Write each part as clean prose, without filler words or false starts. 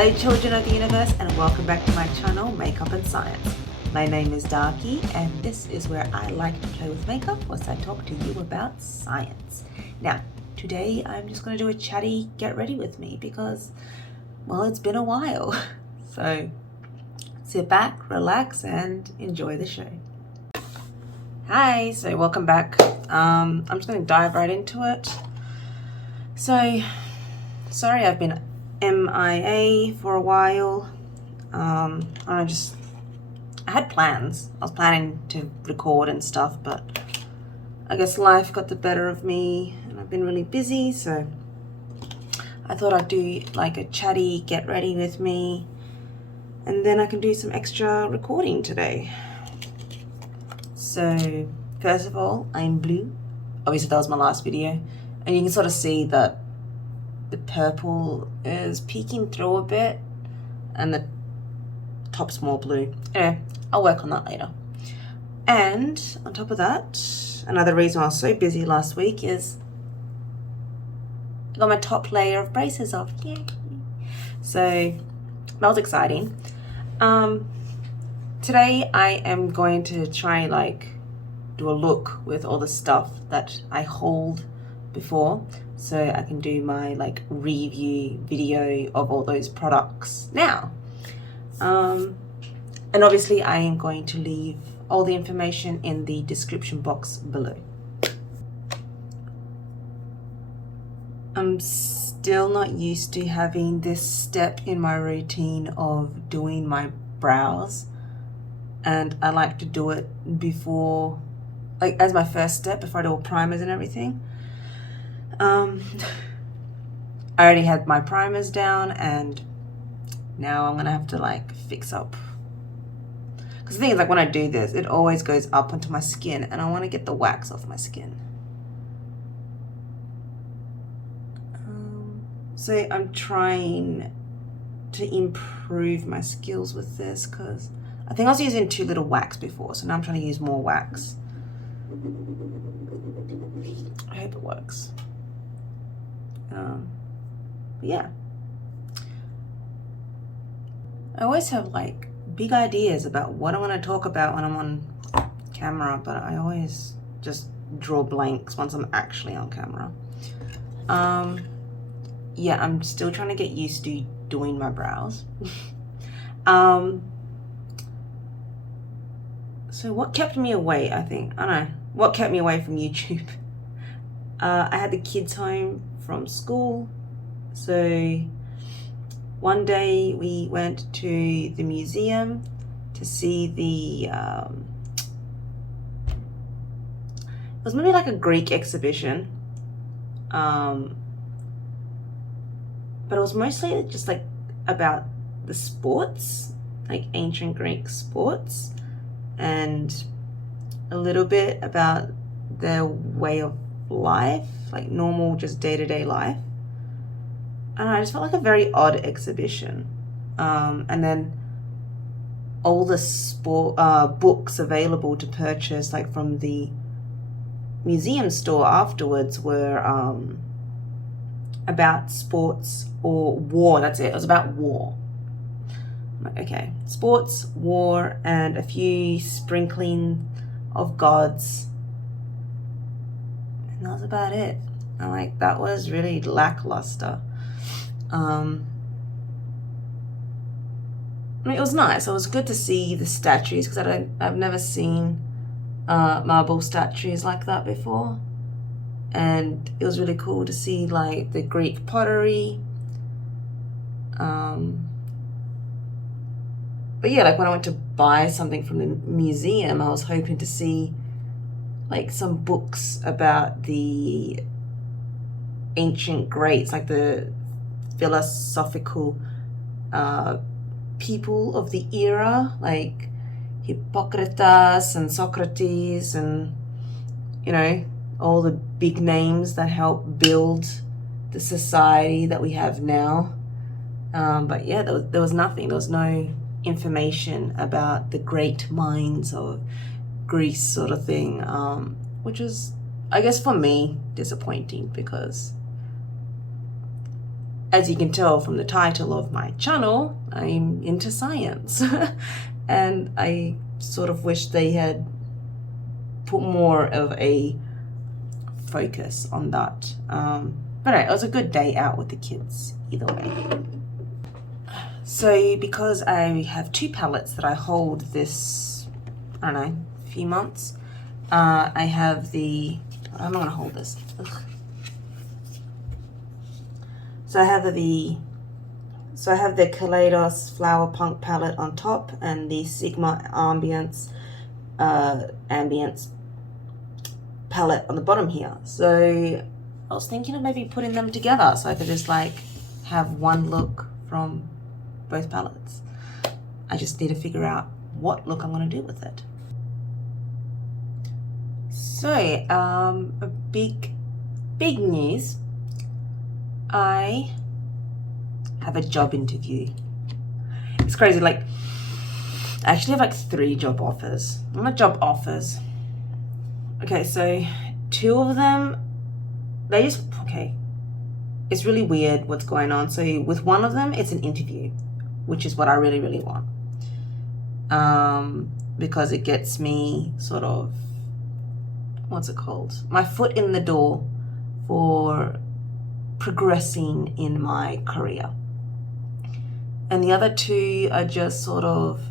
Hello children of the universe, and welcome back to my channel, Makeup and Science. My name is Darky, and this is where I like to play with makeup whilst I talk to you about science. Now, today I'm just going to do a chatty get ready with me because, well, it's been a while. So sit back, relax, and enjoy the show. Hi, so welcome back. I'm just going to dive right into it. So, sorry I've been MIA for a while. I had plans. I was planning to record and stuff, but I guess life got the better of me and I've been really busy, so I thought I'd do like a chatty get ready with me, and then I can do some extra recording today. So first of all, I'm blue. Obviously that was my last video, and you can sort of see that the purple is peeking through a bit and the top's more blue. Anyway, I'll work on that later. And on top of that, another reason I was so busy last week is I got my top layer of braces off. Yay! So that was exciting. Today I am going to try like do a look with all the stuff that I hauled before, so I can do my like review video of all those products now. And obviously I am going to leave all the information in the description box below. I'm still not used to having this step in my routine of doing my brows, and I like to do it before, like as my first step before I do all primers and everything. I already had my primers down, and now I'm gonna have to like fix up, because the thing is, like when I do this, it always goes up onto my skin and I want to get the wax off my skin. So I'm trying to improve my skills with this, because I think I was using too little wax before, so now I'm trying to use more wax. I hope it works. But yeah, I always have like big ideas about what I want to talk about when I'm on camera, but I always just draw blanks once I'm actually on camera. Yeah, I'm still trying to get used to doing my brows. So what kept me away, I don't know, what kept me away from YouTube? I had the kids home from school, so one day we went to the museum to see the, it was maybe like a Greek exhibition, but it was mostly just like about the sports, like ancient Greek sports, and a little bit about their way of life, like normal, just day-to-day life. And I just felt like a very odd exhibition. And then all the sport books available to purchase, like from the museum store afterwards, were about sports or war. That's it. It was about war. Okay, sports, war, and a few sprinkling of gods, and that was about it. And like that was really lackluster. I mean, it was nice. It was good to see the statues, because I've never seen marble statues like that before, and it was really cool to see like the Greek pottery. But yeah, like when I went to buy something from the museum, I was hoping to see like some books about the ancient greats, like the philosophical people of the era, like Hippocrates and Socrates, and you know, all the big names that helped build the society that we have now. But yeah, there was nothing. There was no information about the great minds of Greece, sort of thing, which was, I guess for me, disappointing, because as you can tell from the title of my channel, I'm into science. And I sort of wish they had put more of a focus on that. But it was a good day out with the kids either way. So because I have 2 palettes that I hold this, I don't know, few months, I have the, I'm not gonna hold this. Ugh. So I have the Kaleidos Flower Punk palette on top, and the Sigma Ambience palette on the bottom here. So I was thinking of maybe putting them together so I could just like have one look from both palettes. I just need to figure out what look I'm going to do with it. So a big news. I have a job interview. It's crazy, like I actually have like 3 job offers. Not job offers. Okay, so 2 of them, they just, okay, it's really weird what's going on. So with one of them, it's an interview, which is what I really, really want. Because it gets me sort of, what's it called? My foot in the door for progressing in my career. And the other 2 are just sort of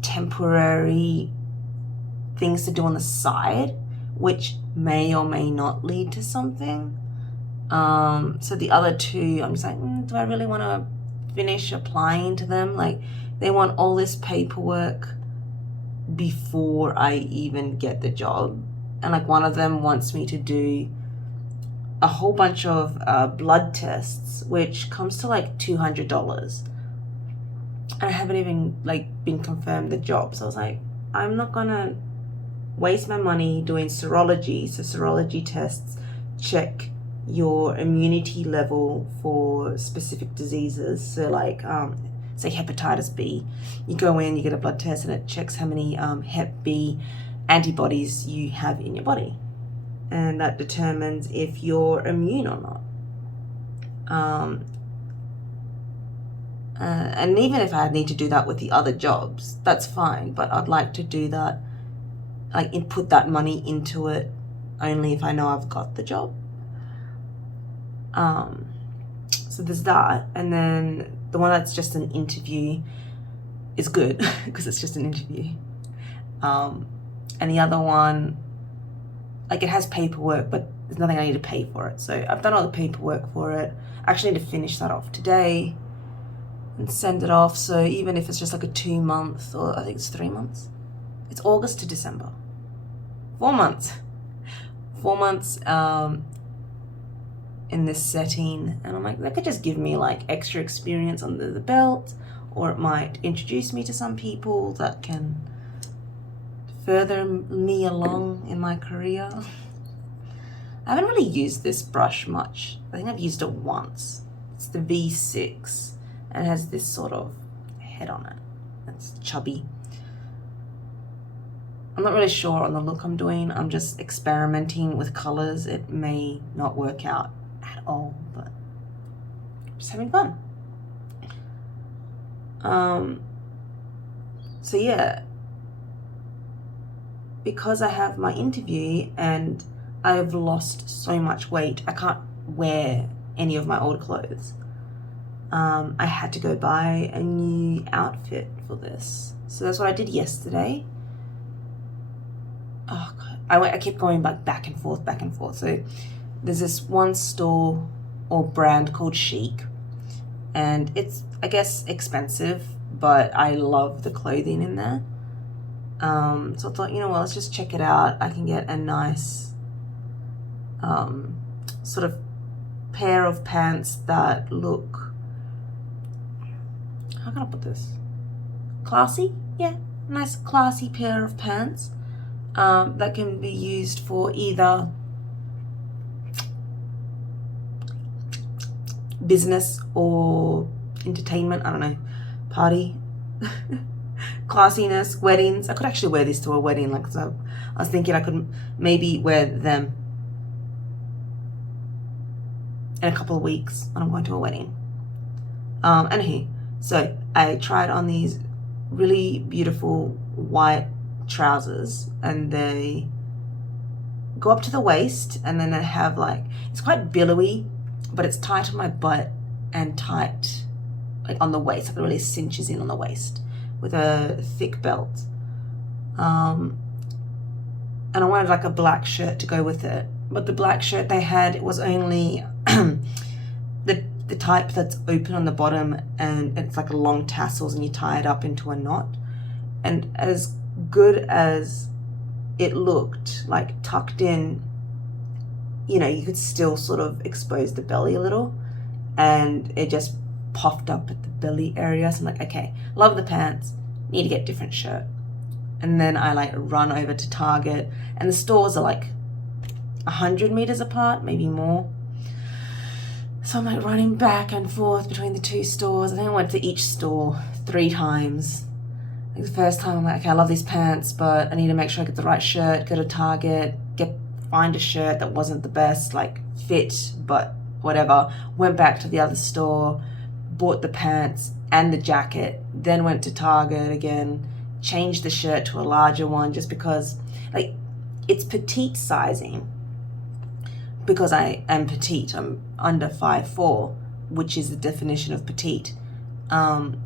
temporary things to do on the side, which may or may not lead to something. So the other 2, I'm just like, do I really want to finish applying to them? Like, they want all this paperwork before I even get the job. And like one of them wants me to do a whole bunch of blood tests, which comes to like $200. I haven't even like been confirmed the job. So I was like, I'm not gonna waste my money doing serology. So serology tests check your immunity level for specific diseases. So like say hepatitis B, you go in, you get a blood test, and it checks how many hep B antibodies you have in your body, and that determines if you're immune or not. And even if I need to do that with the other jobs, that's fine, but I'd like to do that, like input that money into it only if I know I've got the job. So there's that, and then the one that's just an interview is good because it's just an interview. And the other one, like it has paperwork, but there's nothing I need to pay for it. So I've done all the paperwork for it. I actually need to finish that off today and send it off. So even if it's just like a 2 month, or I think it's 3 months, it's August to December, 4 months, 4 months in this setting. And I'm like, that could just give me like extra experience under the belt, or it might introduce me to some people that can further me along in my career. I haven't really used this brush much. I think I've used it once. It's the V6 and it has this sort of head on it. It's chubby. I'm not really sure on the look I'm doing. I'm just experimenting with colors. It may not work out at all, but I'm just having fun. So yeah, because I have my interview and I've lost so much weight, I can't wear any of my old clothes. I had to go buy a new outfit for this. So that's what I did yesterday. Oh God, I kept going back and forth. So there's this one store or brand called Chic, and it's, I guess, expensive, but I love the clothing in there. So I thought, you know what, let's just check it out. I can get a nice sort of pair of pants that look, how can I put this? Classy? Yeah, nice classy pair of pants that can be used for either business or entertainment, I don't know, party. Classiness, weddings. I could actually wear this to a wedding. Like, so I was thinking I could maybe wear them in a couple of weeks when I'm going to a wedding. Anywho, so I tried on these really beautiful white trousers, and they go up to the waist, and then they have like, it's quite billowy, but it's tight on my butt and tight like on the waist, like it really cinches in on the waist with a thick belt. And I wanted like a black shirt to go with it, but the black shirt they had, it was only the type that's open on the bottom, and it's like a long tassels, and you tie it up into a knot. And as good as it looked, like tucked in, you know, you could still sort of expose the belly a little, and it just puffed up at the belly area. So I'm like, okay, love the pants, need to get a different shirt. And then I like run over to Target, and the stores are like 100 meters apart, maybe more. So I'm like running back and forth between the two stores. I think I went to each store 3 times. Like the first time I'm like, okay, I love these pants, but I need to make sure I get the right shirt, go to Target, find a shirt that wasn't the best, like fit, but whatever. Went back to the other store, bought the pants and the jacket, then went to Target again, changed the shirt to a larger one just because like it's petite sizing, because I am petite. I'm under 5'4", which is the definition of petite. But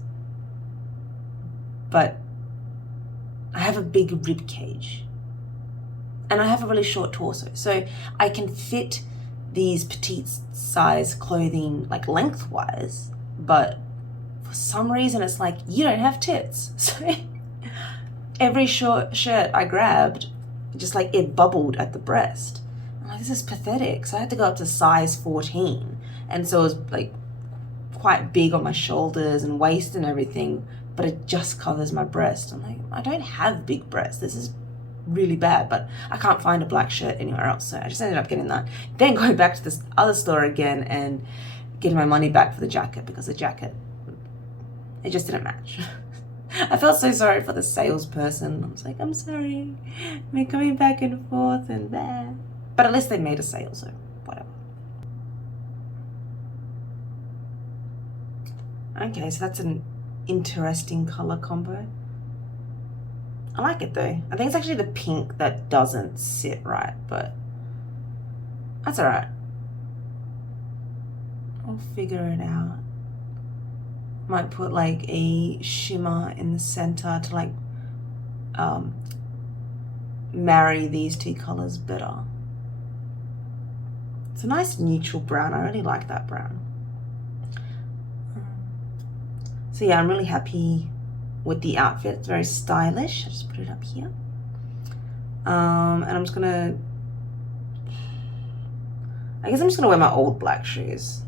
I have a big rib cage, and I have a really short torso, so I can fit these petite size clothing like lengthwise, but for some reason it's like, you don't have tits. So every short shirt I grabbed, just like it bubbled at the breast. I'm like, this is pathetic. So I had to go up to size 14, and so it was like quite big on my shoulders and waist and everything, but it just covers my breast. I'm like, I don't have big breasts. This is really bad, but I can't find a black shirt anywhere else, so I just ended up getting that. Then going back to this other store again and getting my money back for the jacket, because the jacket, it just didn't match. I felt so sorry for the salesperson. I was like, I'm sorry, we're going back and forth and there. But at least they made a sale, so whatever. Okay, so that's an interesting color combo. I like it though. I think it's actually the pink that doesn't sit right, but that's all right. I'll figure it out. Might put like a shimmer in the center to like marry these two colors better. It's a nice neutral brown. I really like that brown. So yeah, I'm really happy with the outfit. It's very stylish. I'll just put it up here. And I'm just gonna, I guess I'm just gonna wear my old black shoes.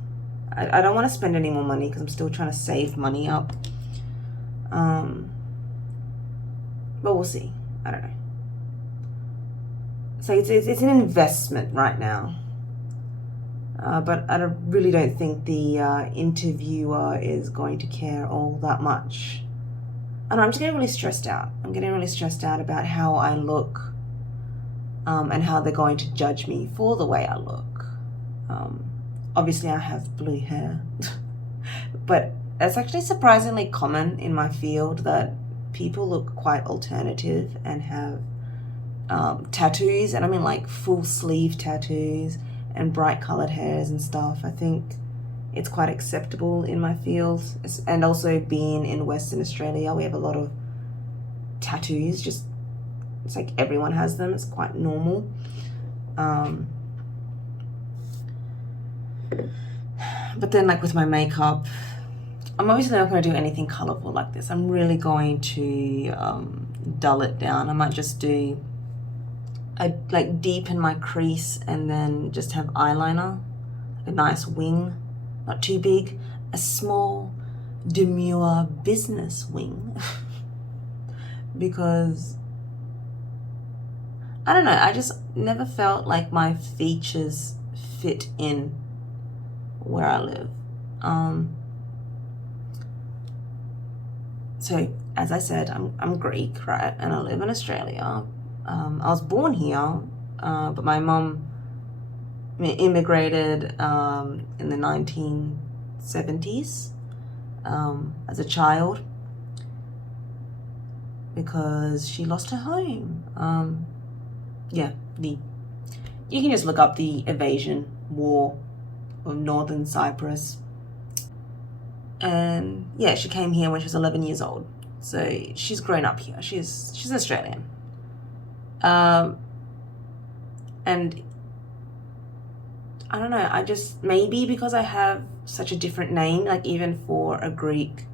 I don't want to spend any more money because I'm still trying to save money up. But we'll see. I don't know. So it's an investment right now. But I really don't think the interviewer is going to care all that much. And I'm just getting really stressed out. I'm getting really stressed out about how I look, and how they're going to judge me for the way I look. Obviously I have blue hair, but it's actually surprisingly common in my field that people look quite alternative and have tattoos, and I mean like full sleeve tattoos and bright colored hairs and stuff. I think it's quite acceptable in my field, and also being in Western Australia, we have a lot of tattoos. Just, it's like everyone has them. It's quite normal. But then like with my makeup, I'm obviously not going to do anything colorful like this. I'm really going to dull it down. I might just do, I like deepen my crease and then just have eyeliner, like a nice wing, not too big, a small demure business wing. Because I don't know, I just never felt like my features fit in where I live. So as I said, I'm Greek, right? And I live in Australia. I was born here, but my mom immigrated in the 1970s. as a child because she lost her home. Yeah, you can just look up the Invasion War of Northern Cyprus. And yeah, she came here when she was 11 years old. So she's grown up here. She's Australian. And I don't know, I just, maybe because I have such a different name, like even for a Greek,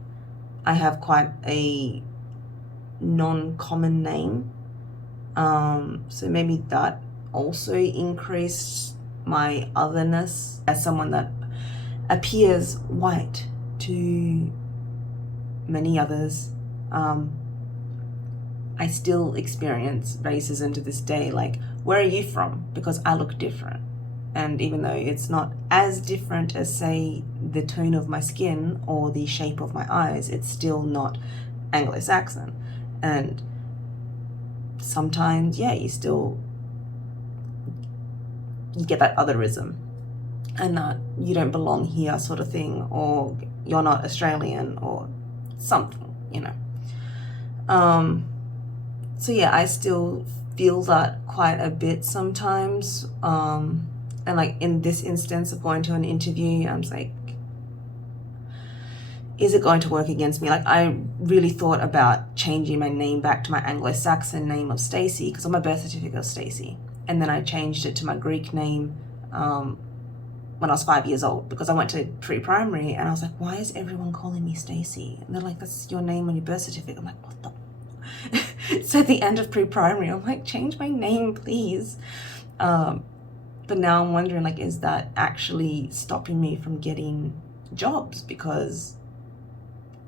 I have quite a non-common name. So maybe that also increased my otherness as someone that appears white to many others. I still experience racism to this day, like, where are you from? Because I look different. And even though it's not as different as, say, the tone of my skin or the shape of my eyes, it's still not Anglo-Saxon. And sometimes, yeah, you get that otherism and that you don't belong here sort of thing, or you're not Australian or something, you know. So yeah, I still feel that quite a bit sometimes. And like in this instance of going to an interview, I'm just like, is it going to work against me? Like, I really thought about changing my name back to my Anglo-Saxon name of Stacey, because on my birth certificate was Stacey. And then I changed it to my Greek name when I was 5 years old, because I went to pre-primary and I was like, why is everyone calling me Stacey? And they're like, that's your name on your birth certificate. I'm like, what the? So at the end of pre-primary, I'm like, change my name, please. But now I'm wondering, like, is that actually stopping me from getting jobs? Because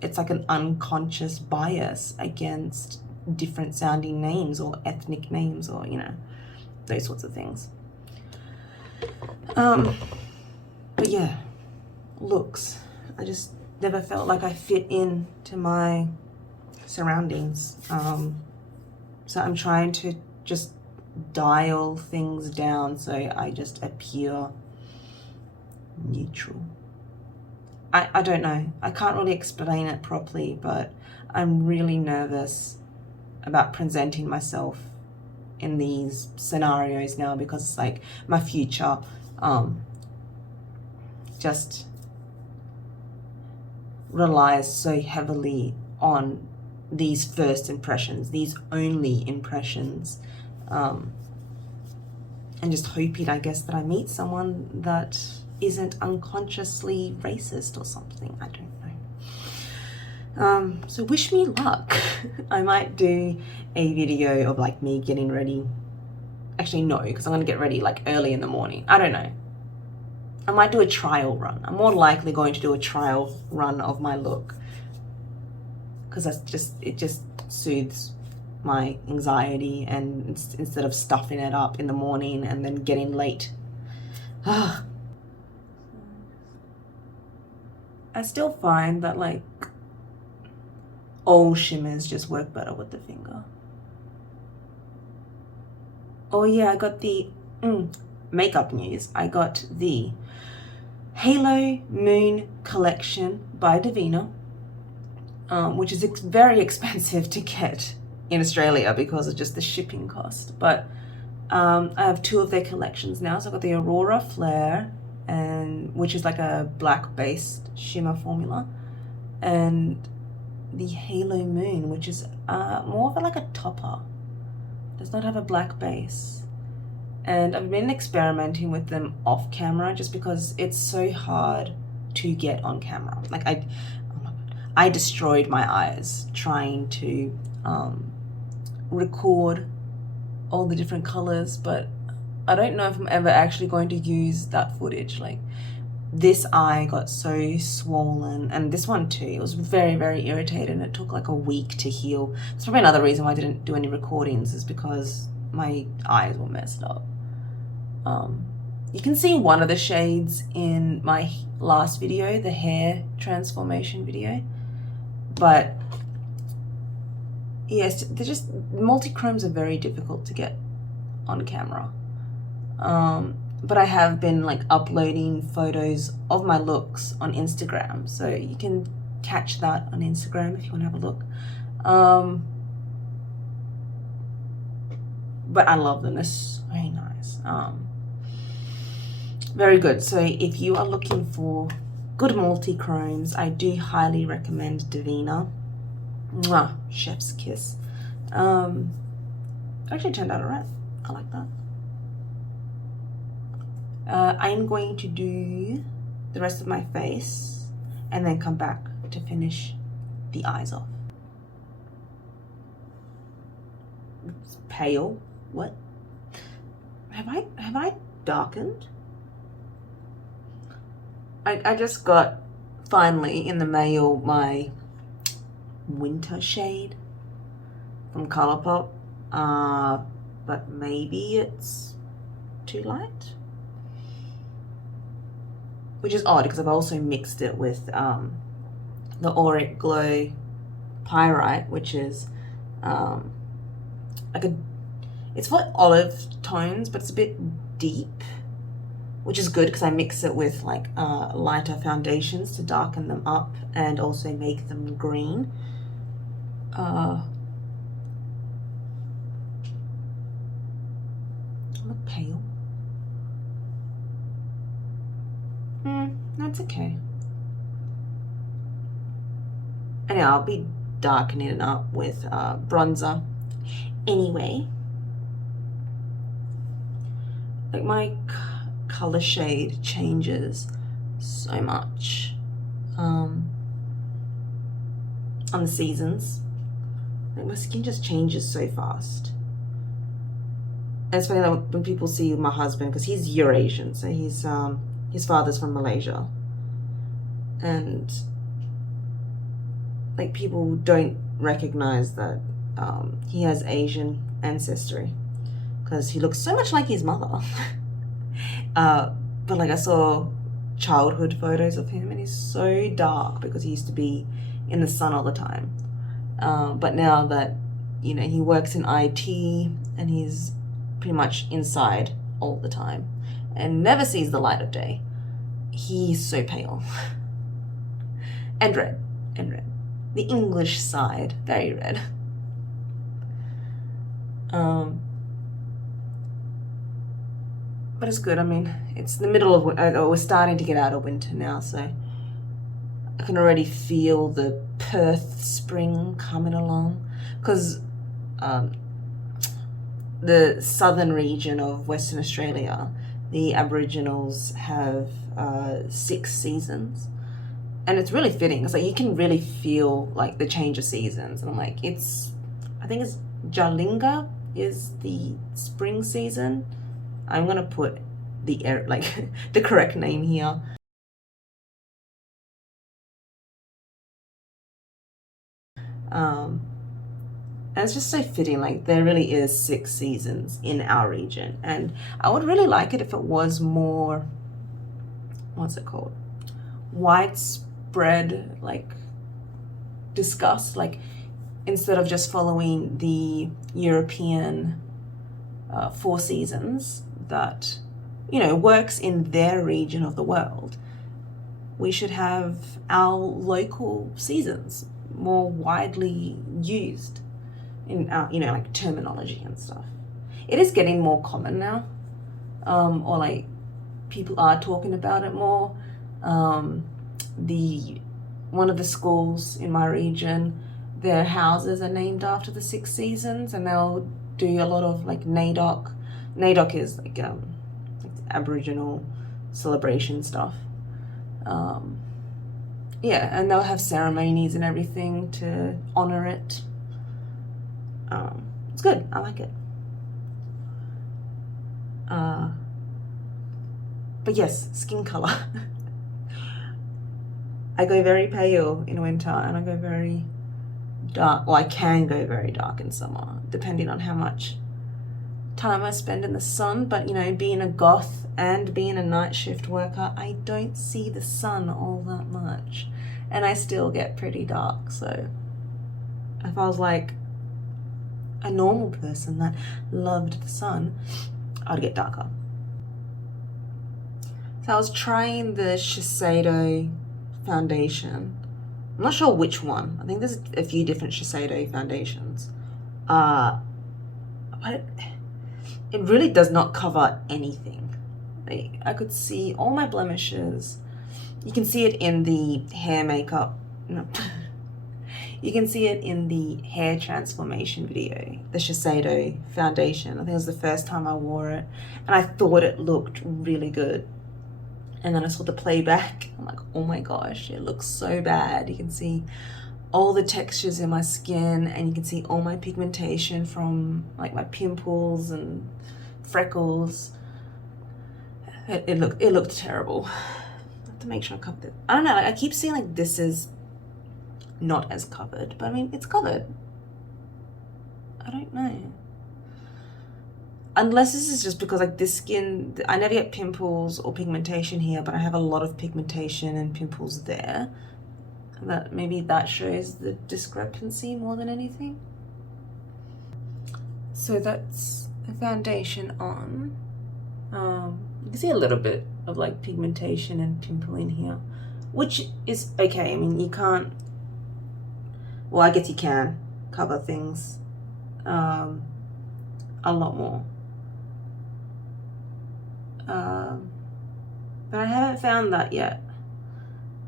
it's like an unconscious bias against different sounding names or ethnic names, or, you know, those sorts of things. But yeah, looks. I just never felt like I fit in to my surroundings. So I'm trying to just dial things down so I just appear neutral. I don't know. I can't really explain it properly, but I'm really nervous about presenting myself in these scenarios now, because it's like my future just relies so heavily on these first impressions, these only impressions, and just hoping, I guess, that I meet someone that isn't unconsciously racist or something. I don't know. So wish me luck. I might do a video of like me getting ready. Actually, no, because I'm gonna get ready like early in the morning. I don't know. I might do a trial run. I'm more likely going to do a trial run of my look, because it just soothes my anxiety, and instead of stuffing it up in the morning and then getting late. I still find that like all shimmers just work better with the finger. Oh yeah, I got the makeup news. I got the Halo Moon collection by Davina, which is very expensive to get in Australia because of just the shipping cost. But I have two of their collections now. So I've got the Aurora Flare, which is like a black-based shimmer formula, and the Halo Moon, which is more of like a topper. Does not have a black base. And I've been experimenting with them off camera just because it's so hard to get on camera. Like I destroyed my eyes trying to record all the different colors, but I don't know if I'm ever actually going to use that footage. Like, this eye got so swollen, and this one too. It was very, very irritated, and it took like a week to heal. That's probably another reason why I didn't do any recordings, is because my eyes were messed up. You can see one of the shades in my last video, the hair transformation video, but yes, they're just, multi-chromes are very difficult to get on camera. But I have been like uploading photos of my looks on Instagram, so you can catch that on Instagram if you want to have a look. But I love them. They're so nice. Very good. So if you are looking for good multi-chromes, I do highly recommend Divina. Mwah, chef's kiss. Actually turned out alright. I like that. I'm going to do the rest of my face and then come back to finish the eyes off. It's pale. What? Have I darkened? I just got finally in the mail my winter shade from Colourpop. But maybe it's too light, which is odd because I've also mixed it with the Auric Glow Pyrite, which is it's for olive tones, but it's a bit deep, which is good because I mix it with like lighter foundations to darken them up and also make them green. I look pale. That's okay. Anyway, I'll be darkening it up with bronzer. Anyway, like my color shade changes so much on the seasons. Like my skin just changes so fast. And it's funny that when people see my husband, because he's Eurasian, so he's his father's from Malaysia, and like people don't recognize that he has Asian ancestry because he looks so much like his mother. But like I saw childhood photos of him and he's so dark because he used to be in the sun all the time. But now that, you know, he works in IT and he's pretty much inside all the time and never sees the light of day, he's so pale. And red. The English side, very red. But it's good. I mean, it's the middle of we're starting to get out of winter now, so I can already feel the Perth spring coming along, because the southern region of Western Australia, the Aboriginals have 6 seasons, and it's really fitting. It's like you can really feel like the change of seasons, and I'm like, I think it's Jalinga is the spring season. I'm gonna put the the correct name here. And it's just so fitting. Like there really is 6 seasons in our region, and I would really like it if it was more, what's it called, widespread, like discussed, like instead of just following the European 4 seasons that, you know, works in their region of the world. We should have our local seasons more widely used in our, you know, like terminology and stuff. It is getting more common now, or like people are talking about it more. One of the schools in my region, their houses are named after the 6 seasons, and they'll do a lot of like NAIDOC. NAIDOC is like Aboriginal celebration stuff. Yeah, and they'll have ceremonies and everything to honor it. It's good. I like it. But yes, skin color. I go very pale in winter and I go very dark. Well, I can go very dark in summer, depending on how much time I spend in the sun. But you know, being a goth and being a night shift worker, I don't see the sun all that much, and I still get pretty dark. So if I was like a normal person that loved the sun, I'd get darker. So I was trying the Shiseido foundation. I'm not sure which one. I think there's a few different Shiseido foundations. But it really does not cover anything. Like, I could see all my blemishes. You can see it in the hair makeup. No. You can see it in the hair transformation video, the Shiseido foundation. I think it was the first time I wore it, and I thought it looked really good. And then I saw the playback. I'm like, oh my gosh, it looks so bad. You can see all the textures in my skin, and you can see all my pigmentation from like my pimples and freckles. It looked terrible. I have to make sure I covered it. I don't know, like, I keep seeing like this is not as covered, but I mean, it's covered. I don't know. Unless this is just because like this skin, I never get pimples or pigmentation here, but I have a lot of pigmentation and pimples there. That maybe that shows the discrepancy more than anything. So that's the foundation on. You can see a little bit of like pigmentation and pimple in here, which is okay. I mean, you can't, well, I guess you can cover things a lot more. But I haven't found that yet.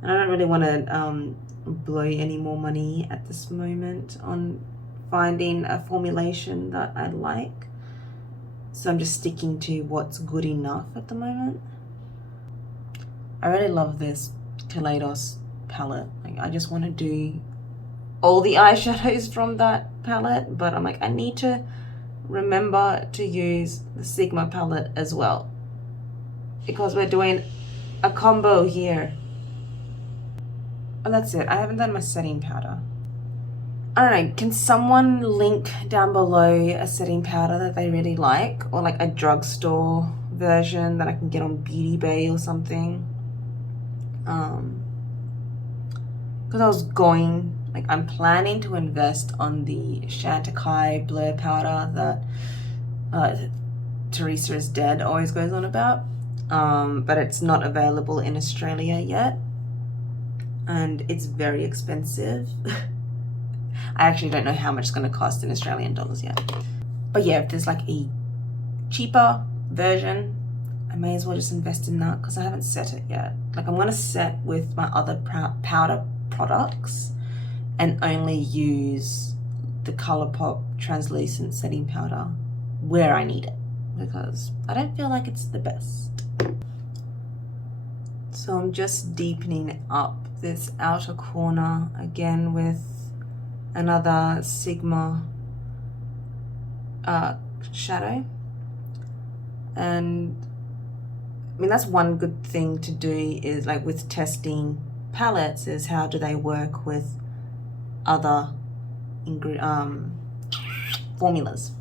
And I don't really want to blow any more money at this moment on finding a formulation that I like. So I'm just sticking to what's good enough at the moment. I really love this Kaleidos palette. Like, I just want to do all the eyeshadows from that palette, but I'm like, I need to remember to use the Sigma palette as well, because we're doing a combo here. Oh, that's it. I haven't done my setting powder. I don't know, can someone link down below a setting powder that they really like, or like a drugstore version that I can get on Beauty Bay or something? Because I was going, like, I'm planning to invest on the Chantecaille Blur powder that Teresa is Dead always goes on about, but it's not available in Australia yet, and it's very expensive. I actually don't know how much it's going to cost in Australian dollars yet. But yeah, if there's like a cheaper version, I may as well just invest in that, because I haven't set it yet. Like, I'm going to set with my other powder products and only use the ColourPop translucent setting powder where I need it, because I don't feel like it's the best. So I'm just deepening up this outer corner again with another Sigma shadow. And I mean, that's one good thing to do, is like with testing palettes, is how do they work with other formulas.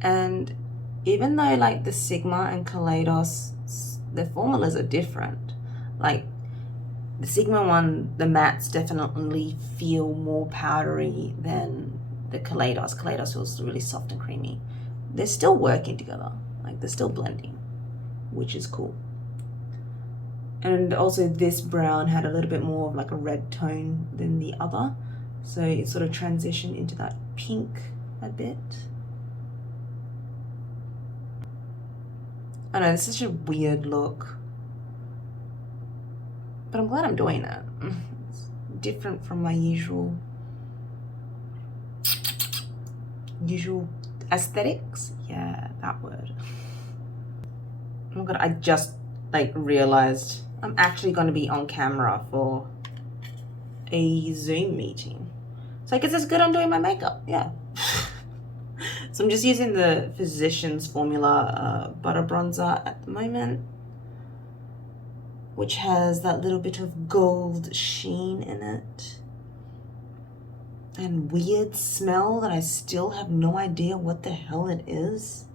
And even though like the Sigma and Kaleidos, the formulas are different. Like the Sigma one, the mattes definitely feel more powdery than the Kaleidos. Kaleidos feels really soft and creamy. They're still working together, like they're still blending, which is cool. And also this brown had a little bit more of like a red tone than the other, so it sort of transitioned into that pink a bit. I know, this is such a weird look, but I'm glad I'm doing it. It's different from my usual aesthetics. Yeah, that word. Oh my god, I just like realized I'm actually going to be on camera for a Zoom meeting. So I guess it's good I'm doing my makeup. Yeah. So I'm just using the Physicians Formula Butter Bronzer at the moment, which has that little bit of gold sheen in it. And weird smell that I still have no idea what the hell it is.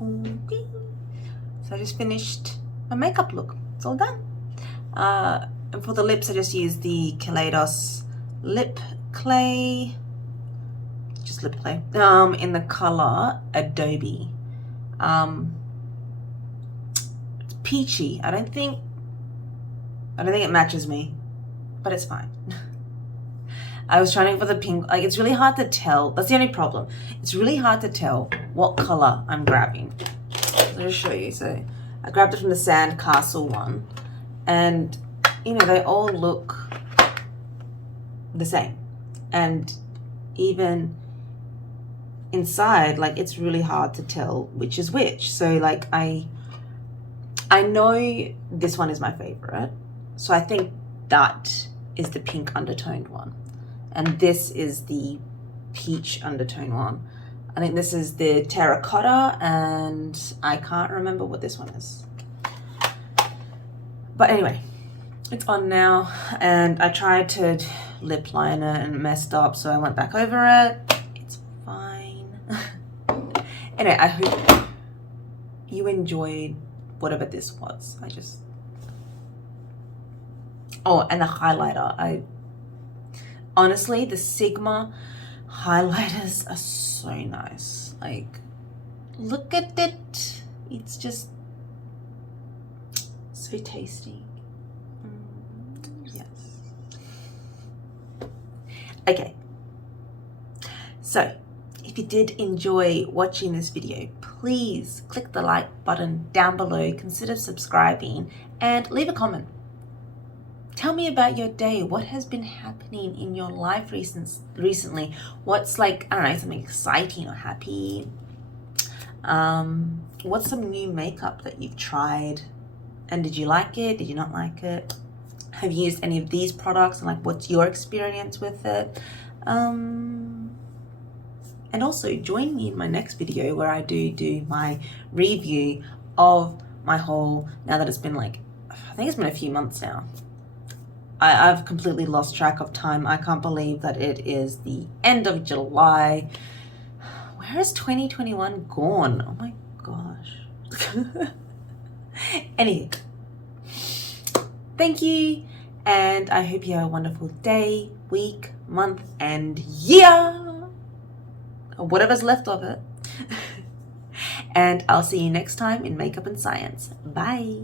Okay. So I just finished my makeup look. It's all done. And for the lips, I just used the Kaleidos lip clay. Just lip clay. In the color Adobe. It's peachy. I don't I don't think it matches me, but it's fine. I was trying for the pink. Like, it's really hard to tell. That's the only problem. It's really hard to tell what color I'm grabbing. Let me show you. So I grabbed it from the Sand Castle one, and you know, they all look the same. And even inside, like, it's really hard to tell which is which. So like, I know this one is my favorite. So I think that is the pink undertoned one. And this is the peach undertone one. I think this is the terracotta, and I can't remember what this one is. But anyway, it's on now, and I tried to lip line it and messed up, so I went back over it. It's fine. Anyway, I hope you enjoyed whatever this was. Oh, and the highlighter. Honestly, the Sigma highlighters are so nice. Like, look at it. It's just so tasty. Yes. Okay. So, if you did enjoy watching this video, please click the like button down below, consider subscribing, and leave a comment. Tell me about your day. What has been happening in your life recently? What's, like, I don't know, something exciting or happy? What's some new makeup that you've tried? And did you like it? Did you not like it? Have you used any of these products? And like, what's your experience with it? And also join me in my next video where I do my review of my haul, now that it's been like, I think it's been a few months now. I've completely lost track of time. I can't believe that it is the end of July. Where has 2021 gone? Oh my gosh. Anyway, thank you, and I hope you have a wonderful day, week, month, and year, or whatever's left of it. And I'll see you next time in Makeup and Science. Bye.